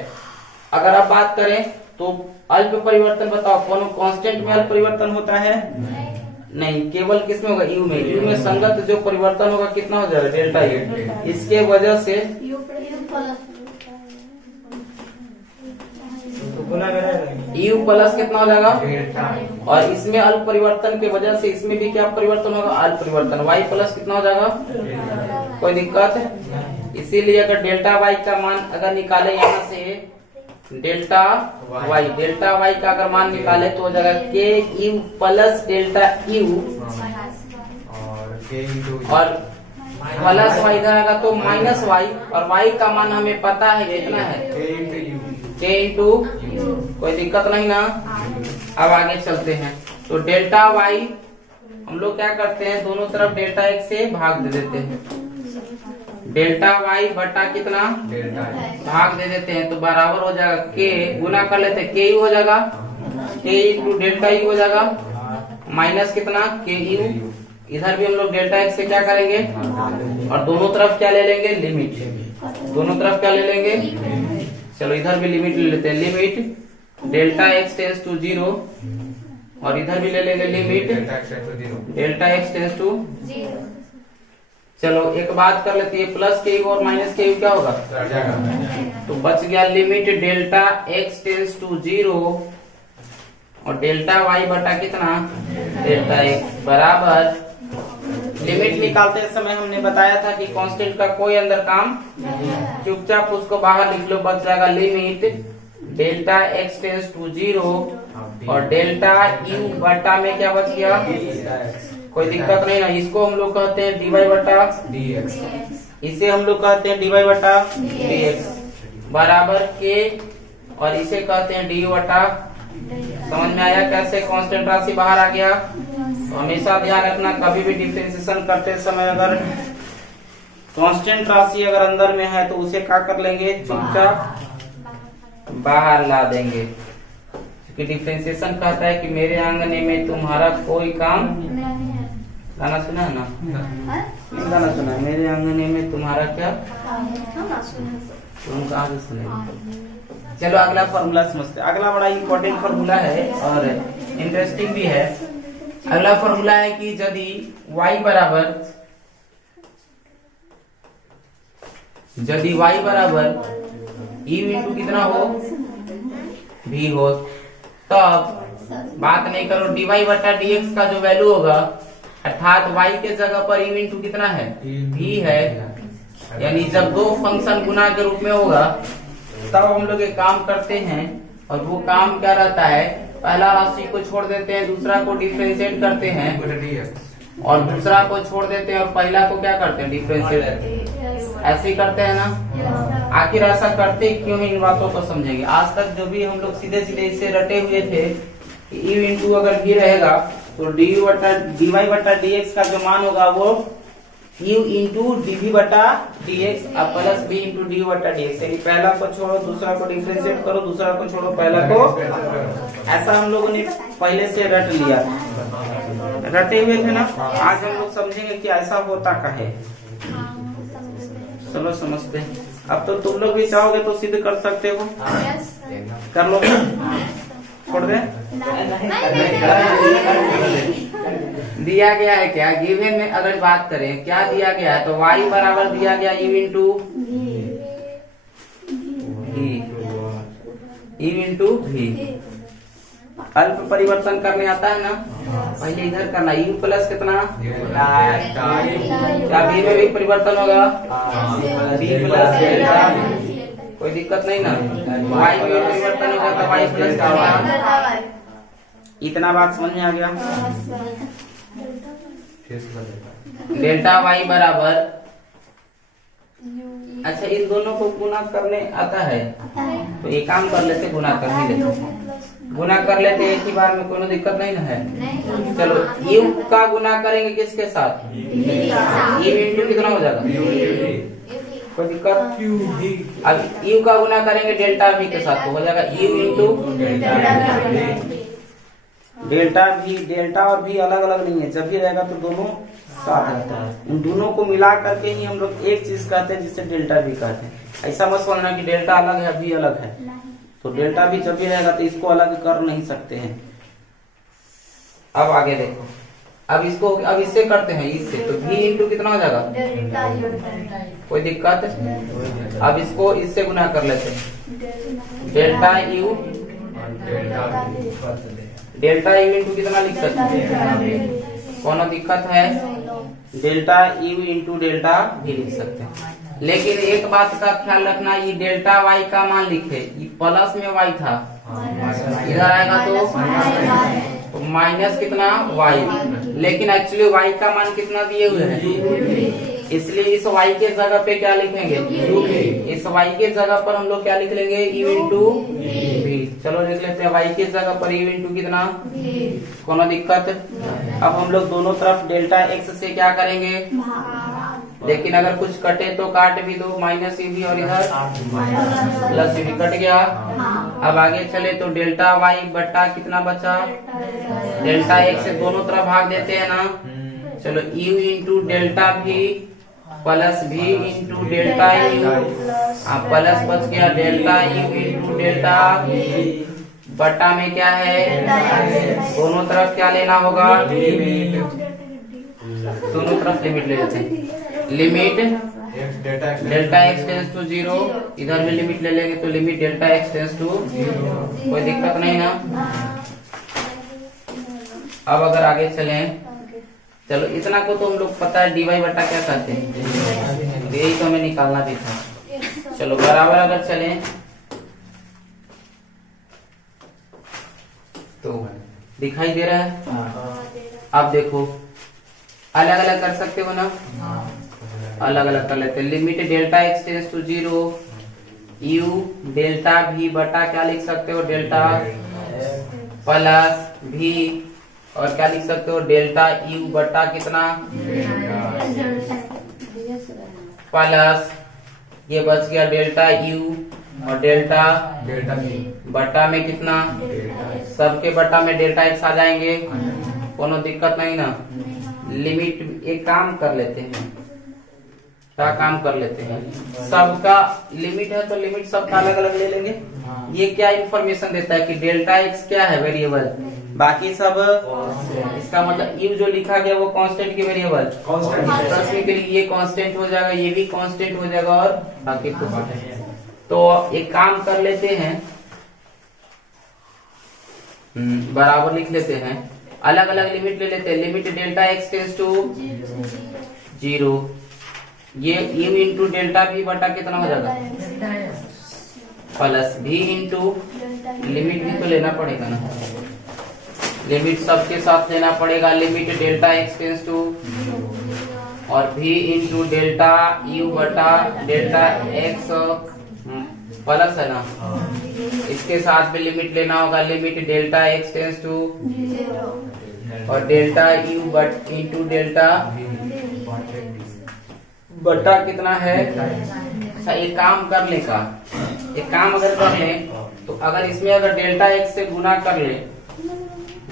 अगर आप बात करें तो अल्प परिवर्तन बताओ, कौन कांस्टेंट में अल्प परिवर्तन होता है? नहीं, केवल किसमें होगा यू में। यू में संगत जो परिवर्तन होगा कितना हो जाएगा डेल्टा यू, इसके वजह से यू प्लस कितना हो जाएगा, और इसमें अल्प परिवर्तन के वजह से इसमें भी क्या परिवर्तन होगा अल्प परिवर्तन, वाई प्लस कितना हो जाएगा, कोई दिक्कत है? इसीलिए अगर डेल्टा वाई का मान अगर निकाले यहाँ से डेल्टा वाई का अगर मान निकाले तो हो जाएगा के यू प्लस डेल्टा यू, और प्लस वाई इधर आएगा तो माइनस वाई, और वाई का मान हमें पता है कितना है के इंटू, कोई दिक्कत नहीं ना। अब आगे चलते हैं, तो डेल्टा वाई हम लोग क्या करते हैं, दोनों तरफ डेल्टा एक्स से भाग दे देते हैं, डेल्टा वाई बटा कितना भाग दे देते हैं, तो बराबर हो जाएगा के, गुना कर लेते हैं के यू हो जाएगा, के इंटू डेल्टा यू हो जाएगा, माइनस कितना के यू, इधर भी हम लोग डेल्टा एक्स से क्या करेंगे, और दोनों तरफ क्या ले लेंगे लिमिट, दोनों तरफ क्या ले लेंगे, चलो इधर भी लिमिट ले लेते हैं, limit delta x tends to 0, और इधर भी ले लेंगे limit delta x tends to 0। चलो एक बात कर लेते हैं, प्लस के यू और माइनस के यू क्या होगा, तो बच गया limit delta x tends to 0 और डेल्टा वाई बटा कितना डेल्टा एक्स बराबर, लिमिट निकालते समय हमने बताया था कि कांस्टेंट का कोई अंदर काम, चुपचाप उसको बाहर लिख लो, बच जाएगा limit delta x tends to 0 और डेल्टा यू बटा में क्या बच गया, कोई दिक्कत नहीं ना। इसको हम लोग कहते हैं dy बटा dx, इसे हम लोग कहते हैं dy बटा dx बराबर के, और इसे कहते हैं du बटा, समझ में आया कैसे कांस्टेंट राशि बाहर आ गया। तो हमेशा ध्यान रखना, कभी भी डिफरेंशिएशन करते समय अगर कांस्टेंट राशि अगर अंदर में है तो उसे क्या कर लेंगे, चुपचाप बाहर ला देंगे, क्योंकि डिफरेंशिएशन कहता है कि मेरे आंगने में तुम्हारा कोई काम, गाना सुना है ना, गाना सुना है, मेरे आंगने में तुम्हारा क्या, तुम कहाँ से सुनेंगे। चलो अगला फॉर्मूला समझते हैं, अगला बड़ा इंपॉर्टेंट फॉर्मूला है और इंटरेस्टिंग भी है। अगला फॉर्मूला है कि यदि y बराबर, यदि y बराबर u इंटू कितना हो v हो, तब बात नहीं करो। dy बटा dx का जो वैल्यू होगा अर्थात y के जगह पर u इंटू कितना है v है, यानी जब दो फंक्शन गुना के रूप में होगा तब हम लोग एक काम करते हैं, और वो काम क्या रहता है, पहला राशि को छोड़ देते हैं, दूसरा को डिफरेंशिएट करते हैं, और दूसरा को छोड़ देते हैं और पहला को क्या करते हैं डिफरेंशिएट, ऐसे ही करते हैं ना। आखिर ऐसा करते क्यों है, इन बातों को समझेंगे। आज तक जो भी हम लोग सीधे सीधे इसे रटे हुए थे कि u इंटू अगर v रहेगा तो dy बटा dx का जो मान होगा वो u इंटू dv बटा dx plus v into dy बटा dx, यानी पहला को छोड़ो दूसरा को डिफरेंशिएट करो, दूसरा को छोड़ो पहला को, ऐसा हम लोगों ने पहले से रट लिया, रटे हुए थे ना। आज हम लोग समझेंगे कि ऐसा होता का है। चलो समझते हैं। अब तो तुम लोग भी चाहोगे तो सिद्ध कर सकते हो, कर लो, छोड़ दे। दिया गया है क्या गिवन में, अगर बात करें क्या दिया गया है तो y बराबर दिया गया u इंटू v। अल्प परिवर्तन करने आता है ना, पहले इधर करना, u प्लस कितना, क्या v में भी परिवर्तन होगा, v प्लस डेल्टा, कोई दिक्कत नहीं ना। y में परिवर्तन होगा तो y प्लस क्या होगा। इतना बात समझ में आ गया। डेल्टा y बराबर, अच्छा इन दोनों को गुना करने आता है तो एक काम कर लेते, गुना कर ही लेते, गुना कर लेते एक ही बार में, कोई दिक्कत नहीं ना है। चलो u का गुना करेंगे किसके साथ, u इंटू कितना हो जाएगा, कोई दिक्कत। अब u का गुना करेंगे डेल्टा v के साथ तो हो जाएगा u into delta v। Delta और v अलग अलग नहीं है, जब भी रहेगा तो दोनों साथ रहता है। उन दोनों को मिला करके ही हम लोग एक चीज कहते हैं जिसे डेल्टा v कहते हैं। ऐसा मत समझना कि डेल्टा अलग है v अलग है, तो डेल्टा v जब भी रहेगा तो इसको अलग कर नहीं सकते हैं। अब आगे देखो, अब इसको, अब इससे करते हैं इससे, तो v इंटू कितना हो जाएगा, कोई दिक्कत। अब इसको इससे गुना कर लेते हैं, delta u, delta u into कितना लिख सकते हैं, कौन दिक्कत है, delta u into delta v लिख सकते हैं। लेकिन एक बात का ख्याल रखना, ये डेल्टा y का मान लिखे, ये प्लस में y था, इधर आएगा तो माइनस कितना y, लेकिन एक्चुअली y का मान कितना दिए हुए हैं, इसलिए इस y के जगह पे क्या लिखेंगे, इस y के जगह पर हम लोग क्या लिख लेंगे, u इंटू v। चलो लिख लेते हैं y के जगह पर u इंटू कितना, कोनो दिक्कत। अब हम लोग दोनों तरफ डेल्टा x से क्या करेंगे, लेकिन अगर कुछ कटे तो काट भी दो, माइनस u भी और इधर प्लस u भी कट गया। अब आगे चले तो डेल्टा y बटा कितना बचा, डेल्टा x से दोनों तरफ भाग देते हैं ना। चलो u into delta v plus v into delta u, plus बच गया डेल्टा u इंटू डेल्टा बटा में क्या है, दोनों तरफ क्या लेना होगा, दोनों तरफ लिमिट ले लेते हैं। Limit delta x tends to 0, इधर भी लिमिट ले लेंगे तो limit delta x tends to 0, कोई दिक्कत नहीं ना। अब अगर आगे चलें, चलो इतना को तो हम लोग पता है dy बटा क्या कहते हैं, यही तो हमें निकालना भी था। चलो बराबर अगर चलें तो दिखाई दे रहा है। अब देखो अलग अलग कर सकते हो ना, अलग अलग कर लेते हैं। Limit delta x tends to 0, u delta v बटा क्या लिख सकते हो, डेल्टा प्लस v, और क्या लिख सकते हो, डेल्टा u बटा कितना प्लस, ये बच गया डेल्टा u और डेल्टा बटा में कितना, सबके बटा में डेल्टा x आ जाएंगे, कोनो दिक्कत नहीं ना। लिमिट एक काम कर लेते हैं, क्या काम कर लेते हैं, सबका लिमिट है तो लिमिट सबका अलग अलग ले लेंगे। ये क्या इंफॉर्मेशन देता है कि डेल्टा x क्या है, वेरिएबल, बाकी सब इसका मतलब u जो लिखा गया वो कांस्टेंट के वेरिएबल, प्रश्न के लिए ये कांस्टेंट हो जाएगा, ये भी कांस्टेंट हो जाएगा और बाकी तो एक काम कर लेते हैं, बराबर लिख लेते हैं, अलग अलग लिमिट ले लेते हैं। Limit delta x tends to 0, ये u इंटू डेल्टा v बटा कितना हो जाएगा प्लस v इंटू लिमिट भी तो लेना पड़ेगा ना, लिमिट सबके साथ लेना पड़ेगा। Limit delta x tends to और v इंटू डेल्टा u बटा डेल्टा x प्लस है ना, इसके साथ में लिमिट लेना होगा। Limit delta x tends to और डेल्टा u बट इंटू डेल्टा बटा कितना है। अच्छा एक काम कर ले का, एक काम अगर कर ले तो अगर इसमें अगर डेल्टा एक्स से गुना कर ले,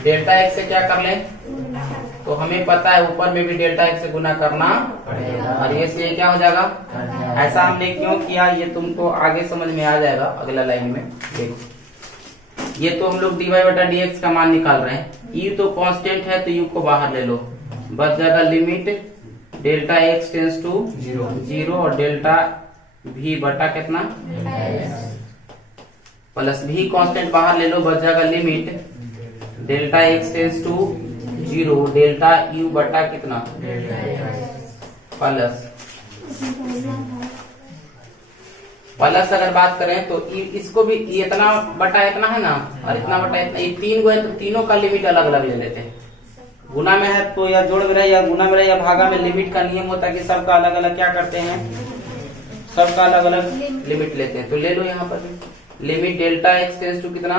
डेल्टा एक्स से क्या कर ले तो हमें पता है ऊपर में भी डेल्टा एक्स से गुना करना और ये से क्या हो जाएगा। ऐसा हमने क्यों किया ये तुमको आगे समझ में आ जाएगा अगला लाइन में। देखो ये तो हम लोग dy बटा dx का मान निकाल रहे हैं, u तो कांस्टेंट है तो u को बाहर ले लो, बच जाएगा limit delta x tends to 0 और डेल्टा v बटा कितना प्लस v कांस्टेंट बाहर ले लो, बच जाएगा limit delta x tends to 0 delta u बटा कितना प्लस अगर बात करें तो इसको भी इतना बटा इतना है ना और इतना बटा इतना, ये तीन गो है तो तीनों का लिमिट अलग अलग ले लेते हैं। गुना में है तो या जोड़ में रहे या गुना में रहे या भागा में लिमिट का नियम होता है कि सबका अलग अलग क्या करते हैं, सबका अलग अलग लिमिट लेते हैं। तो ले लो यहाँ पर limit delta x tends to कितना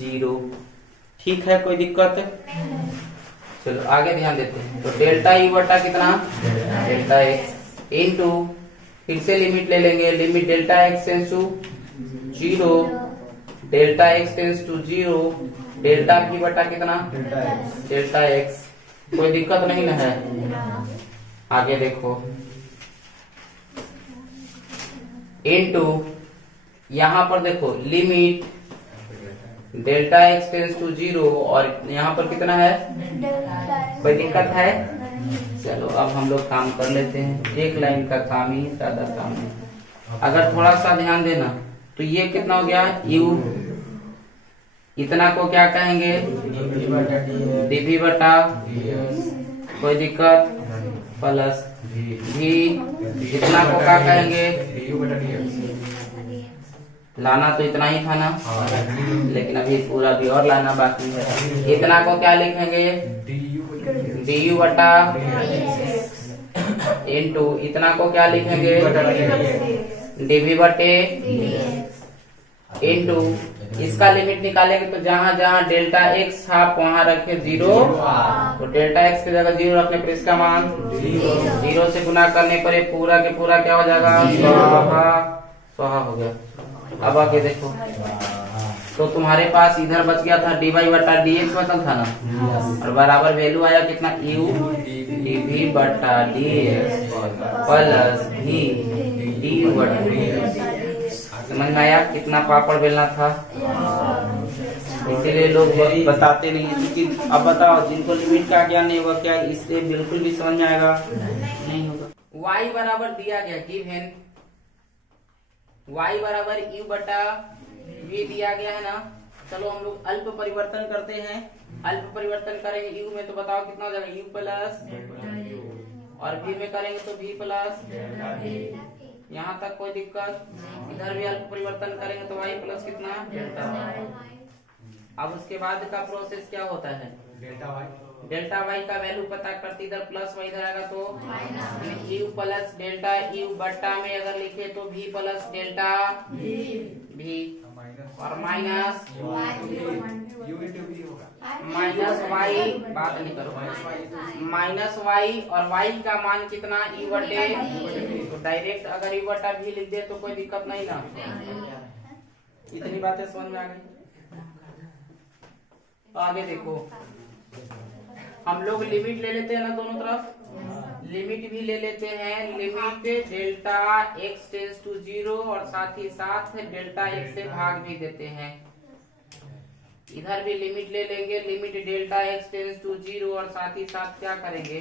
0, ठीक है कोई दिक्कत। चलो आगे ध्यान देते हैं। तो डेल्टा यू बटा कितना डेल्टा एक्स इंटू फिर से लिमिट ले लेंगे, limit delta x tends to 0 delta x tends to 0 delta की बटा कितना डेल्टा एक्स, कोई दिक्कत नहीं ना है। आगे देखो इनटू यहाँ पर देखो limit delta x tends to 0 और यहाँ पर कितना है, कोई दिक्कत है। चलो अब हम लोग काम कर लेते हैं, एक लाइन का काम ही ज्यादा काम है। अगर थोड़ा सा ध्यान देना तो ये कितना हो गया u, इतना को क्या कहेंगे dv बटा कोई दिक्कत प्लस v, इतना को क्या कहेंगे लाना तो इतना ही था ना, लेकिन अभी पूरा भी और लाना बाकी है। इतना को क्या लिखेंगे du बटा इंटू इतना को क्या लिखेंगे dv बटे इंटू इसका लिमिट निकालेंगे तो जहां जहां डेल्टा एक्स आप वहां रखे 0, तो डेल्टा एक्स की जगह 0 रखने पर इसका मान 0 से गुना करने पर पूरा के पूरा क्या हो जाएगा स्वाहा हो गया। अब आगे देखो तो तुम्हारे पास इधर बच गया था dy बटा dx बचल था ना, और बराबर वैल्यू आया कितना u dv बटा dx प्लस v du बटा dx। समझ में आया कितना पापड़ बेलना था, इसीलिए लोग बताते नहीं है। क्योंकि अब बताओ जिनको लिमिट का ज्ञान नहीं होगा क्या इससे बिल्कुल भी समझ में आएगा नहीं होगा। y बराबर दिया गया गिवन y बराबर u बटा v दिया गया है ना। चलो हम लोग अल्प परिवर्तन करते हैं, अल्प परिवर्तन करेंगे u में तो बताओ कितना हो जाएगा u प्लस और v में करेंगे तो v प्लस, यहाँ तक कोई दिक्कत। इधर भी अल्प परिवर्तन करेंगे तो y प्लस कितना। अब उसके बाद का प्रोसेस क्या होता है डेल्टा y का वैल्यू पता करते इधर प्लस y इधर आएगा तो u प्लस डेल्टा u बट्टा में अगर लिखे तो v प्लस डेल्टा v और माइनस y, बात नहीं करो माइनस y और y का मान कितना u बटे, तो डायरेक्ट अगर u बटा v लिख दे तो कोई दिक्कत नहीं ना। इतनी बातें समझ में आ गई। तो आगे देखो हम लोग लिमिट ले लेते हैं ना दोनों तरफ, लिमिट भी ले लेते हैं। Limit delta x tends to 0 और साथ ही साथ डेल्टा x से भाग भी देते हैं। इधर भी लिमिट ले लेंगे, limit delta x tends to 0 और साथ ही साथ क्या करेंगे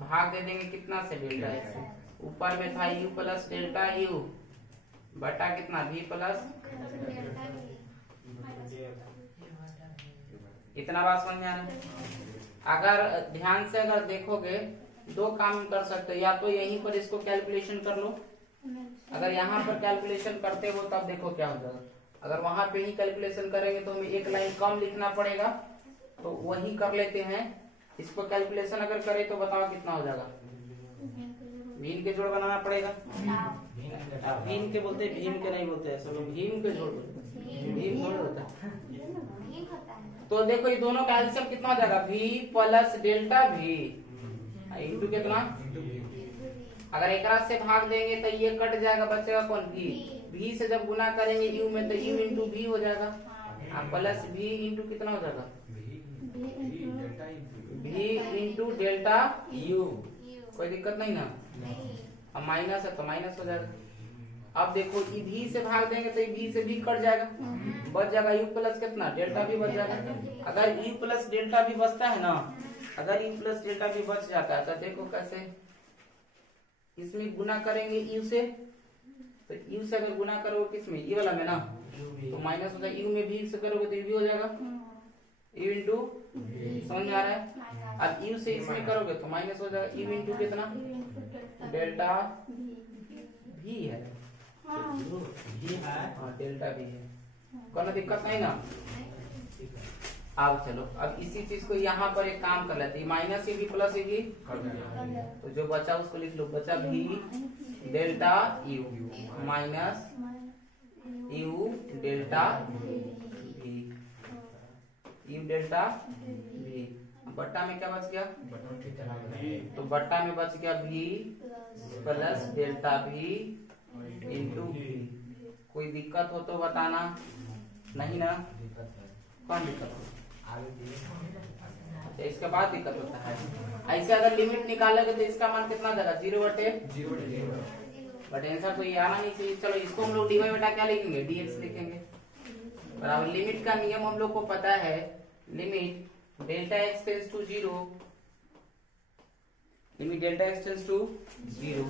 भाग दे देंगे कितना से डेल्टा x से। ऊपर में था u प्लस डेल्टा u बटा कितना v प्लस इतना बात समझ में आ रहा है। अगर ध्यान से अगर देखोगे दो काम कर सकते हो, या तो यहीं पर इसको कैलकुलेशन कर लो, अगर यहाँ पर कैलकुलेशन करते हो तब देखो क्या हो जाएगा। अगर वहां पे ही कैलकुलेशन करेंगे तो हमें एक लाइन कम लिखना पड़ेगा, तो वही कर लेते हैं। इसको कैलकुलेशन अगर करें तो बताओ कितना हो जाएगा। भीम के जोड़ बनाना पड़ेगा। भीम के बोलते हैं, भीम के नहीं बोलते हैं सब लोग, भीम के जोड़ बोलते हैं। भीम जोड़ होता है। तो देखो ये दोनों का एलसीएम कितना हो जाएगा, v plus delta v into कितना, अगर एक से भाग देंगे तो ये कट जाएगा, बचेगा कौन, v से जब गुना करेंगे u में तो u इंटू v हो जाएगा, प्लस v इंटू कितना हो जाएगा, v इंटू डेल्टा u। कोई दिक्कत नहीं ना, अब माइनस है तो माइनस हो जाएगा। अब देखो v से भाग देंगे तो v से v कट जाएगा, बच जाएगा u प्लस कितना, डेल्टा v बच जाएगा। अगर u प्लस डेल्टा v बचता है ना, अगर u प्लस डेल्टा v बच जाता है तो देखो कैसे, इसमें गुना करेंगे u से, तो u से अगर गुना करोगे किसमें, ये वाला में ना, तो माइनस हो जाएगा, u में v से करोगे तो v हो जाएगा, u इंटू, समझ में आ रहा है। अब u से इसमें करोगे तो माइनस हो जाएगा, u इंटू कितना, डेल्टा v है, हाँ डेल्टा v है, कोई दिक्कत नहीं ना। अब चलो अब इसी चीज को यहाँ पर एक काम कर लेते हैं, माइनस भी प्लस भी, तो जो बचा उसको लिख लो, बचा v delta u minus u delta v, u delta v। बट्टा में क्या बच गया, तो बट्टा में बच गया v plus delta v into v। कोई दिक्कत हो तो बताना, नहीं ना, कौन दिक्कत हो, अच्छा इसके बाद दिक्कत होता है। ऐसे अगर लिमिट निकालोगे तो इसका मान कितना जाएगा, 0/0, बट आंसर तो ये आना नहीं चाहिए। चलो इसको हम लोग dy बटा क्या लिखेंगे, dx लिखेंगे, बराबर। लिमिट का नियम हम लोग को पता है, limit delta x tends to 0, limit delta x tends to 0।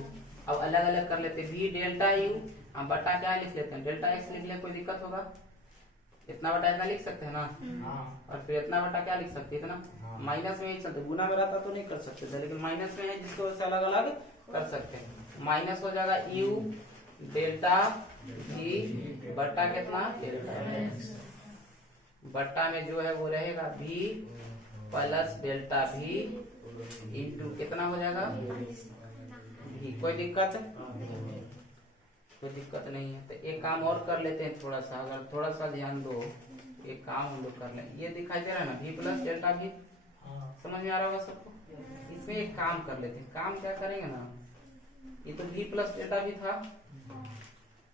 अब अलग अलग कर लेते हैं, v डेल्टा u, हम बटा क्या लिख लेते हैं, डेल्टा x लिख ले, कोई दिक्कत होगा, इतना बटा इतना लिख सकते हैं ना, और फिर इतना बटा क्या लिख सकते हैं, इतना माइनस में ही चलते, गुना में रहता तो नहीं कर सकते थे, लेकिन माइनस में है जिसको अलग अलग कर सकते हैं। माइनस हो जाएगा u डेल्टा v बटा कितना, डेल्टा x, बट्टा में जो है वो रहेगा v plus delta v into कितना हो जाएगा v। कोई दिक्कत है, कोई दिक्कत नहीं है। तो एक काम और कर लेते हैं थोड़ा सा, अगर थोड़ा सा ध्यान दो, एक काम हम लोग कर लें, ये दिखाई दे रहा है ना v प्लस डेल्टा v, समझ में आ रहा होगा सबको। इसमें एक काम कर लेते हैं, काम क्या करेंगे ना, ये तो v प्लस डेल्टा v था,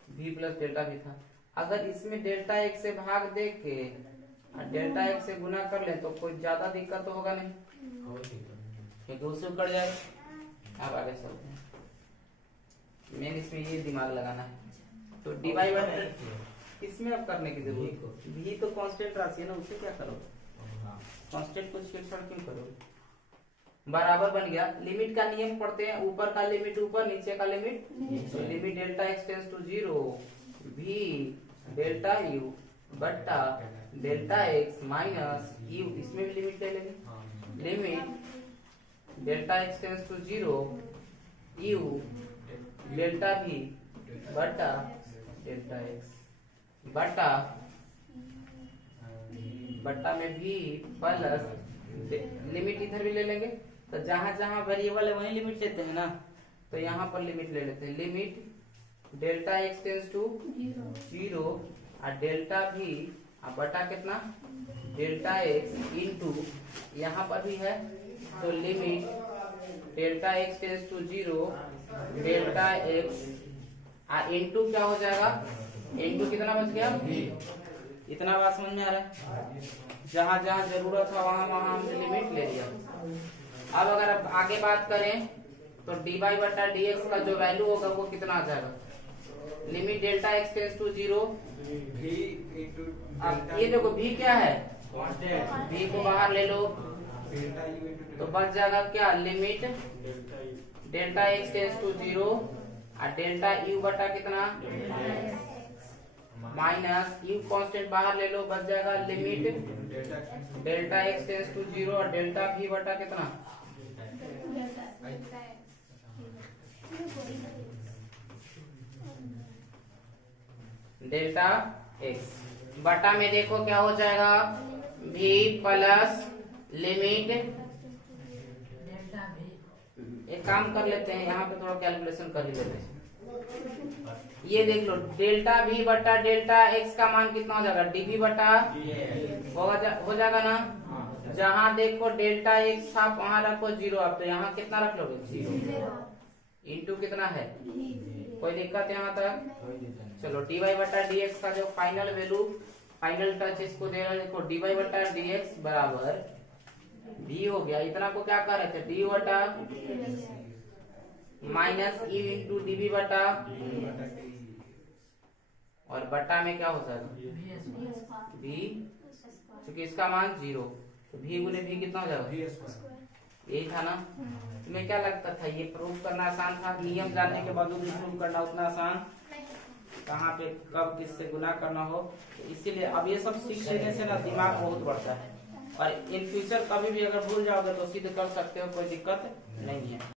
v प्लस डेल्टा v था, अगर इसमें डेल्टा x से भाग दे के डेल्टा x से गुना कर ले तो कोई ज्यादा दिक्कत तो होगा नहीं, क्योंकि उससे कट जाएगा। अब आगे चलते हैं, मेन इसमें ये दिमाग लगाना है। तो डिवाइड बाय इसमें अब करने की जरूरत, भी तो कांस्टेंट राशि है ना, उसे क्या करोगे, कांस्टेंट को छेड़छाड़ क्यों करोगे, बराबर बन गया। लिमिट का नियम पढ़ते हैं, ऊपर का लिमिट ऊपर, नीचे का लिमिट, तो limit delta x tends to 0 v delta u बट्टा डेल्टा x माइनस u, इसमें भी लिमिट ले लेंगे, limit delta x tends to 0 u delta v बटा डेल्टा x बटा बट्टा में v प्लस लिमिट इधर भी ले लेंगे, तो जहां जहां वेरिएबल है वहीं लिमिट लेते हैं ना, तो यहाँ पर लिमिट ले लेते हैं, limit delta x tends to 0 और डेल्टा v बटा कितना डेल्टा x इंटू यहाँ पर भी है, तो limit delta x tends to 0 delta x into क्या हो जाएगा, इंटू कितना बच गया v। इतना बात समझ में आ रहा है, जहां जहां जरूरत है वहां वहां हमने लिमिट ले लिया। अब अगर अब आगे बात करें तो dy बटा dx का जो वैल्यू होगा वो कितना आ जाएगा, limit delta x tends to 0 v into ये देखो v क्या है, v को बाहर ले लो डेल्टा u इंटू तो बच जाएगा क्या, limit delta x tends to 0 और डेल्टा u बटा कितना माइनस यू कांस्टेंट बाहर ले लो, बच जाएगा limit delta x tends to 0 और डेल्टा भी बटा कितना डेल्टा एक्स बटा में देखो क्या हो जाएगा भी प्लस लिमिट। एक काम कर लेते हैं, यहाँ पे थोड़ा कैलकुलेशन कर ही लेते हैं। ये देख लो डेल्टा भी बटा डेल्टा एक्स का मान कितना हो जाएगा डीवी बटा हो जाएगा ना। जहाँ देखो डेल्टा एक्स आप वहां रखो 0, आप तो यहाँ कितना रख लोगे 0 इंटू कितना है, कोई दिक्कत यहाँ तक। चलो डी वाई बटा डी एक्स का जो फाइनल वैल्यू फाइनल टच इसको दे रहा है, देखो डी वाई बटा डी एक्स बराबर भी हो गया। इतना को क्या कर रहे थे डी बटा माइनस ई इंटू डीबी बटा और बटा में क्या हो जाएगा भी, क्योंकि इसका मान 0 तो भी गुने भी कितना हो जाएगा यही था ना। तुम्हें क्या लगता था ये प्रूव करना आसान था? नियम जानने के बाद भी प्रूव करना उतना आसान, कहाँ पे कब किससे गुना करना हो। तो इसीलिए अब ये सब सीख लेने से ना दिमाग बहुत बढ़ता है और इन फ्यूचर कभी भी अगर भूल जाओगे तो सिद्ध कर सकते हो, कोई दिक्कत नहीं है।